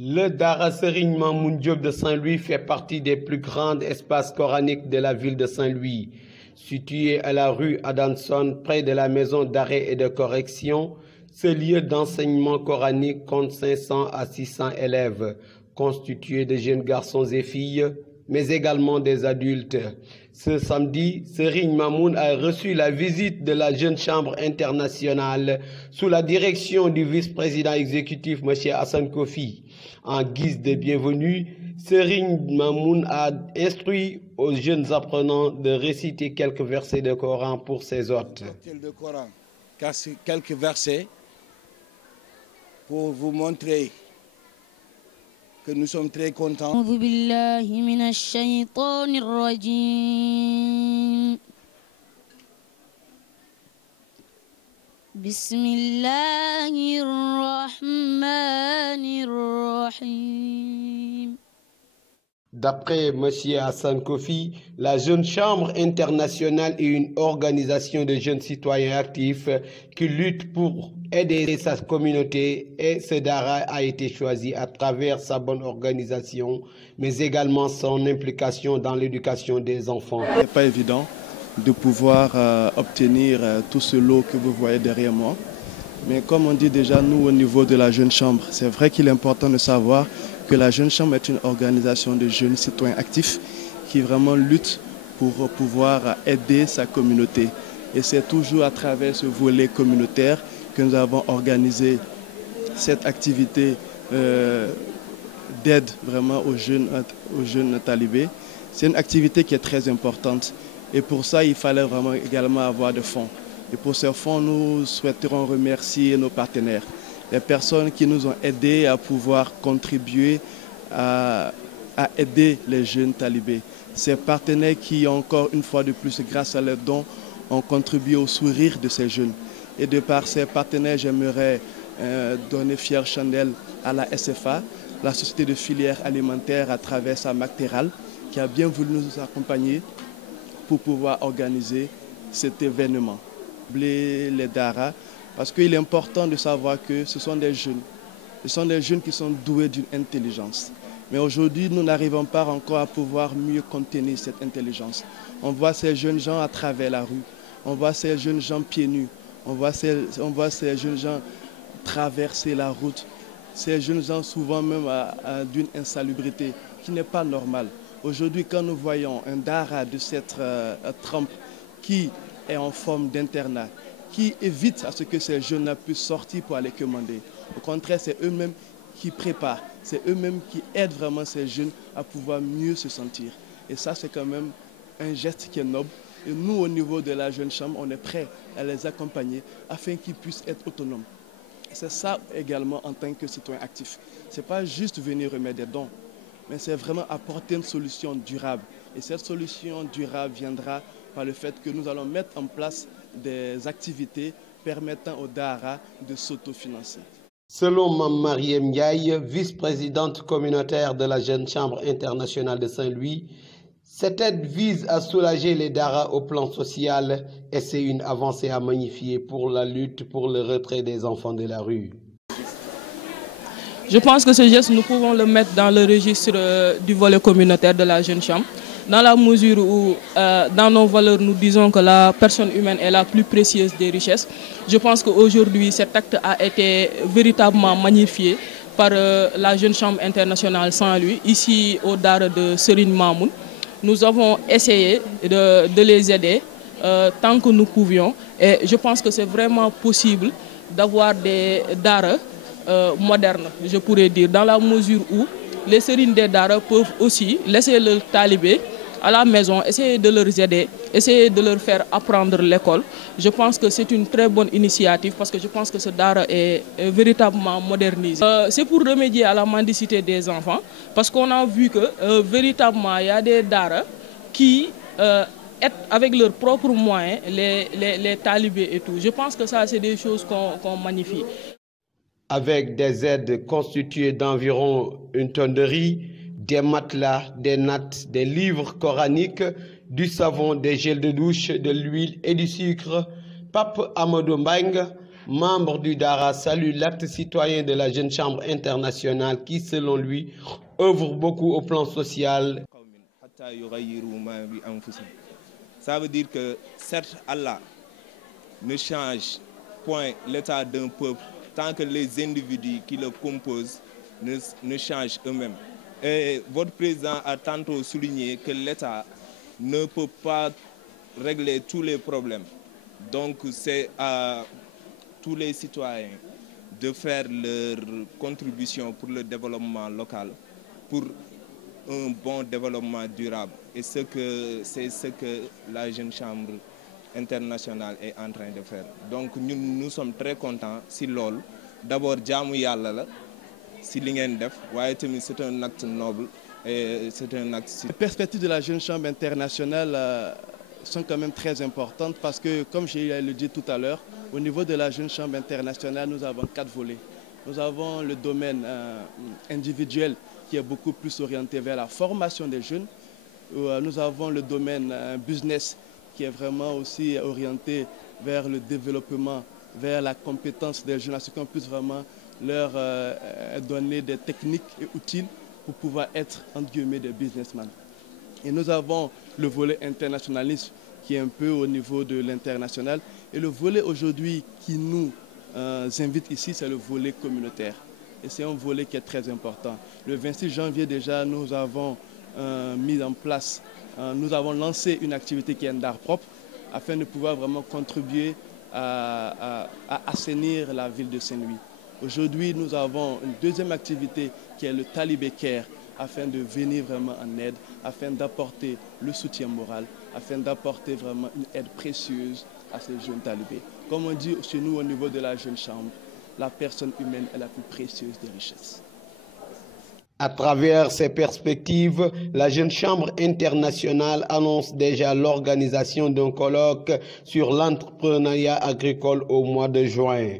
Le Dara Serigne Mamoun Diop de Saint-Louis fait partie des plus grands espaces coraniques de la ville de Saint-Louis. Situé à la rue Adanson, près de la maison d'arrêt et de correction, ce lieu d'enseignement coranique compte 500 à 600 élèves, constitués de jeunes garçons et filles, mais également des adultes. Ce samedi, Serigne Mamoun a reçu la visite de la Jeune Chambre internationale sous la direction du vice-président exécutif M. Hassan Kofi. En guise de bienvenue, Serigne Mamoun a instruit aux jeunes apprenants de réciter quelques versets de Coran pour ses hôtes. De Coran, quelques versets pour vous montrer que nous sommes très contents. D'après M. Hassan Kofi, la Jeune Chambre internationale est une organisation de jeunes citoyens actifs qui luttent pour aider sa communauté, et ce Dara a été choisi à travers sa bonne organisation, mais également son implication dans l'éducation des enfants. Ce n'est pas évident de pouvoir obtenir tout ce lot que vous voyez derrière moi. Mais comme on dit déjà, nous, au niveau de la Jeune Chambre, c'est vrai qu'il est important de savoir que la Jeune Chambre est une organisation de jeunes citoyens actifs qui vraiment lutte pour pouvoir aider sa communauté. Et c'est toujours à travers ce volet communautaire que nous avons organisé cette activité d'aide vraiment aux jeunes talibés. C'est une activité qui est très importante et pour ça, il fallait vraiment également avoir des fonds. Et pour ces fonds, nous souhaiterons remercier nos partenaires, les personnes qui nous ont aidés à pouvoir contribuer à aider les jeunes talibés. Ces partenaires qui, encore une fois de plus, grâce à leurs dons, ont contribué au sourire de ces jeunes. Et de par ces partenaires, j'aimerais donner fière chandelle à la SFA, la Société de filière alimentaire à travers sa Mactéral, qui a bien voulu nous accompagner pour pouvoir organiser cet événement. Les Dara, parce qu'il est important de savoir que ce sont des jeunes. Ce sont des jeunes qui sont doués d'une intelligence. Mais aujourd'hui, nous n'arrivons pas encore à pouvoir mieux contenir cette intelligence. On voit ces jeunes gens à travers la rue. On voit ces jeunes gens pieds nus. On voit ces jeunes gens traverser la route. Ces jeunes gens souvent même d'une insalubrité qui n'est pas normale. Aujourd'hui, quand nous voyons un Dara de cette trempe qui est en forme d'internat, qui évite à ce que ces jeunes puissent sortir pour aller commander. Au contraire, c'est eux-mêmes qui préparent, c'est eux-mêmes qui aident vraiment ces jeunes à pouvoir mieux se sentir. Et ça, c'est quand même un geste qui est noble. Et nous, au niveau de la Jeune Chambre, on est prêts à les accompagner afin qu'ils puissent être autonomes. C'est ça également en tant que citoyen actif. Ce n'est pas juste venir remettre des dons, mais c'est vraiment apporter une solution durable. Et cette solution durable viendra par le fait que nous allons mettre en place des activités permettant aux Dara de s'autofinancer. Selon Mme Mariem Ndiaye, vice-présidente communautaire de la Jeune Chambre internationale de Saint-Louis, cette aide vise à soulager les Dara au plan social et c'est une avancée à magnifier pour la lutte pour le retrait des enfants de la rue. Je pense que ce geste, nous pouvons le mettre dans le registre du volet communautaire de la Jeune Chambre, dans la mesure où, dans nos valeurs, nous disons que la personne humaine est la plus précieuse des richesses. Je pense qu'aujourd'hui, cet acte a été véritablement magnifié par la Jeune Chambre internationale Saint-Louis, ici au Dara de Serigne Mamoun. Nous avons essayé de les aider tant que nous pouvions et je pense que c'est vraiment possible d'avoir des Dara modernes, je pourrais dire, dans la mesure où les Serignes des Dara peuvent aussi laisser leurs talibés à la maison, essayer de leur aider, essayer de leur faire apprendre l'école. Je pense que c'est une très bonne initiative parce que je pense que ce Dara est véritablement modernisé. C'est pour remédier à la mendicité des enfants parce qu'on a vu que véritablement il y a des Dara qui aident avec leurs propres moyens les talibés et tout. Je pense que ça c'est des choses qu'on magnifie. Avec des aides constituées d'environ une tonne de riz, des matelas, des nattes, des livres coraniques, du savon, des gels de douche, de l'huile et du sucre, Pape Amadou Mbang, membre du DARA, salue l'acte citoyen de la Jeune Chambre internationale qui, selon lui, œuvre beaucoup au plan social. Ça veut dire que, certes, Allah ne change point l'état d'un peuple tant que les individus qui le composent ne changent eux-mêmes. Et votre président a tantôt souligné que l'État ne peut pas régler tous les problèmes. Donc c'est à tous les citoyens de faire leur contribution pour le développement local, pour un bon développement durable. Et c'est ce que la Jeune Chambre internationale est en train de faire. Donc nous sommes très contents si l'ol. D'abord, jaamu yàlla la si li ngeen def, waaye tamit c'est un acte noble et c'est un acte. Les perspectives de la Jeune Chambre internationale sont quand même très importantes parce que, comme j'ai le dit tout à l'heure, au niveau de la Jeune Chambre internationale, nous avons 4 volets. Nous avons le domaine individuel qui est beaucoup plus orienté vers la formation des jeunes. Nous avons le domaine business qui est vraiment aussi orienté vers le développement, vers la compétence des jeunes, à ce qu'on puisse vraiment leur donner des techniques et outils pour pouvoir être, entre guillemets, des businessmen. Et nous avons le volet internationalisme qui est un peu au niveau de l'international. Et le volet aujourd'hui qui nous invite ici, c'est le volet communautaire. Et c'est un volet qui est très important. Le 26 janvier déjà, nous avons mis en place, nous avons lancé une activité qui est un d'art propre afin de pouvoir vraiment contribuer à assainir la ville de Saint-Louis. Aujourd'hui, nous avons une deuxième activité qui est le Talibé Care, afin de venir vraiment en aide, afin d'apporter le soutien moral, afin d'apporter vraiment une aide précieuse à ces jeunes talibés. Comme on dit chez nous au niveau de la Jeune Chambre, la personne humaine est la plus précieuse des richesses. À travers ces perspectives, la Jeune Chambre internationale annonce déjà l'organisation d'un colloque sur l'entrepreneuriat agricole au mois de juin.